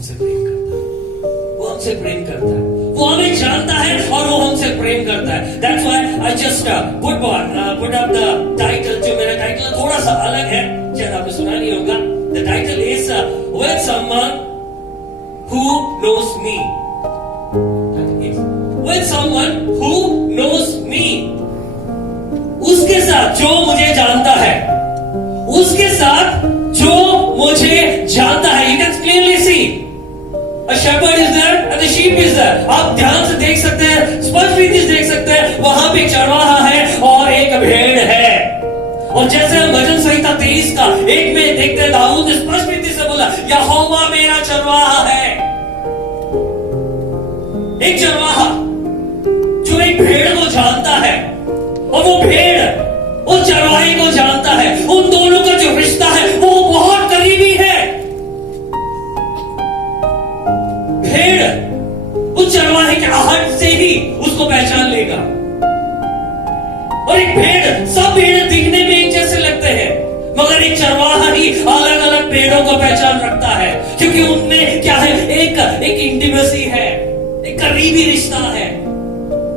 हमसे प्रेम करता है, वो हमसे प्रेम करता है, वो हमें जानता है और वो हमसे प्रेम करता है. That's why I just put up the title. जो मेरा टाइटल थोड़ा सा अलग है, शायद आपने सुना नहीं होगा. The title is With Someone Who Knows Me. With Someone Who Knows Me. उसके साथ जो मुझे जानता है, उसके साथ जो मुझे जानता है. You can clearly see a shepherd is there and the sheep is there. आप ध्यान से देख सकते हैं, स्पष्ट रीति से देख सकते हैं, वहां पे एक चरवाहा है और एक भेड़ है. और जैसे हम भजन संहिता 23 का एक में देखते हैं, दाऊद ने स्पष्ट रीति से बोला, यहोवा मेरा चरवाहा है. एक चरवाहा जो एक भेड़ को जानता है और वो भेड़ उस चरवाहे को जानता है. उन दोनों का जो रिश्ता है वो बहुत करीबी है. भेड़ उस चरवाहे के आहट से ही उसको पहचान लेगा. और एक भेड़, सब भेड़ दिखने में एक जैसे लगते हैं, मगर एक चरवाहा ही अलग अलग भेड़ों को पहचान रखता है, क्योंकि उनमें क्या है, एक इंटीमेसी है, एक करीबी रिश्ता है.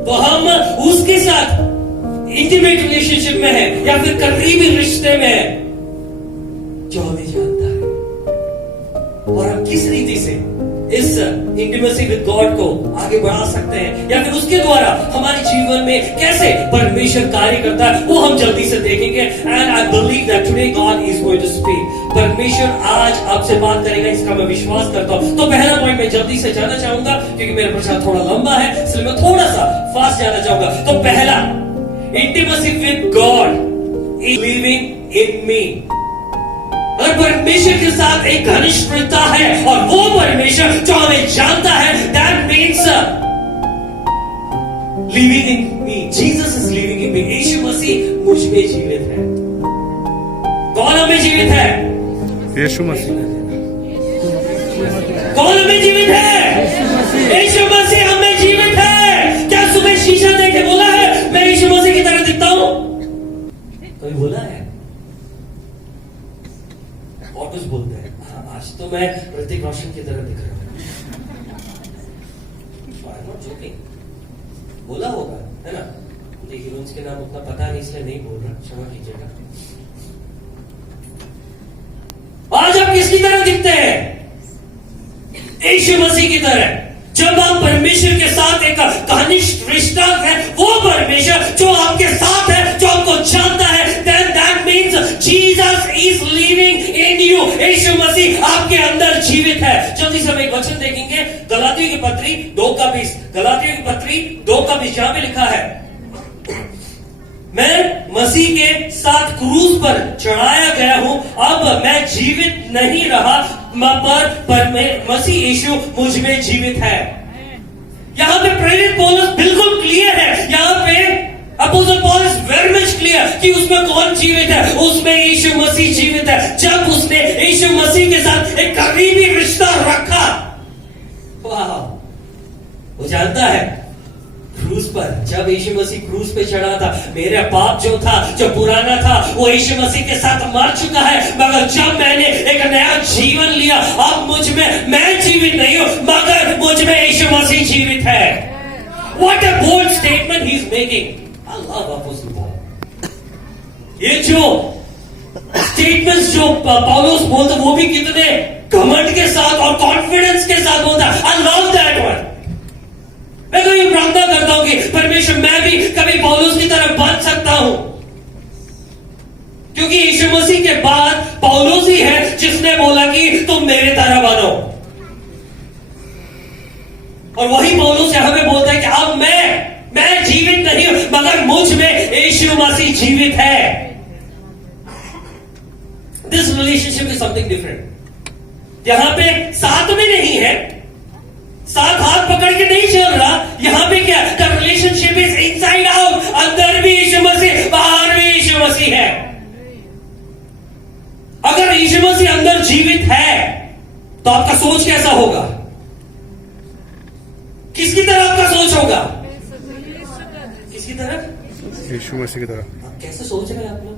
तो हम उसके साथ इंटीमेट रिलेशनशिप में है या फिर करीबी रिश्ते में है जो हमें जानता है. और हम किस रीति से इस इंटीमेसी विद गॉड को आगे बढ़ा सकते हैं या फिर उसके द्वारा हमारे जीवन में कैसे परमेश्वर कार्य करता है, वो हम जल्दी से देखेंगे. And I believe that today God is going to speak. परमेश्वर आज आपसे बात करेगा, इसका मैं विश्वास करता हूं. तो पहला पॉइंट मैं जल्दी से जाना चाहूंगा, क्योंकि मेरा प्रचार थोड़ा लंबा है, इसलिए मैं थोड़ा सा फास्ट जाना चाहूंगा. तो पहला, intimacy with God is living in me. अगर परमेश्वर के साथ एक घनिष्ठता है और वो परमेश्वर जो हमें जानता है, that means living in me. Jesus is living in me. यीशु मसीह मुझ में जीवित है. कौन हमें जीवित है? यीशु मसीह. कौन हमें जीवित है? यीशु मसीह हमें जीवित है. क्या सुबह शीशा देख के बोला है मैं यीशु मसीह की तरह दिखता हूं? कोई बोला है? ऑटोस बोलते हैं, आज तो मैं ऋतिक रोशन की तरह दिख रहा हूं. Not joking. बोला होगा, है ना? मुझे हीरोइंस के नाम उतना पता नहीं, इसलिए नहीं बोल रहा, क्षमा कीजिएगा. आज आप किसकी तरह दिखते हैं? यीशु मसीह की तरह. जब आप परमेश्वर के साथ एक घनिष्ठ रिश्ता है, वो परमेश्वर जो आपके साथ है, जो आपको जानता है, then that means Jesus is living in you. यीशु मसीह आपके अंदर जीवित है. जल्दी से हम एक वचन देखेंगे, गलातियों की पत्री 2:20. गलातियों की पत्री 2:20 यहां पे लिखा है, मैं मसीह के साथ क्रूस पर चढ़ाया गया हूं. अब मैं जीवित नहीं रहा, पर मसीह यीशु मुझ में जीवित है. यहां पे प्रेरित पौलुस बिल्कुल क्लियर है. यहां पे apostle Paul is very much clear कि उसमें कौन जीवित है. उसमें यीशु मसीह जीवित है. जब उसने यीशु मसीह के साथ एक करीबी रिश्ता रखा, वाह, वो जानता है क्रूस पर, जब यीशु मसीह क्रूस पे चढ़ा था, मेरा पाप जो था, जो पुराना था, वो यीशु मसीह के साथ मर चुका है. मगर जब मैंने एक नया जीवन लिया, अब मुझ में मैं जीवित नहीं हूं, मगर मुझ में यीशु मसीह जीवित है. What a bold statement he is making. I love Apostle Paul. ये जो स्टेटमेंट्स जो पौलुस बोलते, वो भी कितने घमंड के साथ और कॉन्फिडेंस के साथ बोलता है. I love that one. मैं कभी प्रार्थना करता हूं कि परमेश्वर मैं भी कभी पौलुस की तरह बन सकता हूं, क्योंकि यीशु मसीह के बाद पौलुस ही है जिसने बोला कि तुम मेरे तरह बनो. और वही पौलुस यहां पे बोलता है कि अब मैं जीवित नहीं हूं, मगर मुझ में यीशु मसीह जीवित है. This relationship is something different. यहां पे साथ में नहीं है, साथ हाथ पकड़ के नहीं चल रहा. यहां पे क्या, the relationship is inside out. अंदर भी यीशु मसीह, बाहर भी यीशु मसीह है. अगर यीशु मसीह अंदर जीवित है तो आपका सोच कैसा होगा? किसकी तरह आपका सोच होगा? किसकी तरह? यीशु मसीह की तरह. कैसे सोच रहे हैं आप लोग?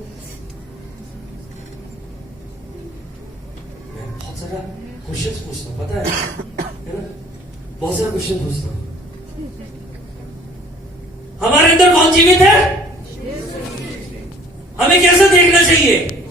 मैं बहुत सारा क्वेश्चंस पूछता हूं, पता है ना, बहुत सारे क्वेश्चन पूछता हूं। हमारे अंदर कौन जीवित है? हमें कैसे देखना चाहिए?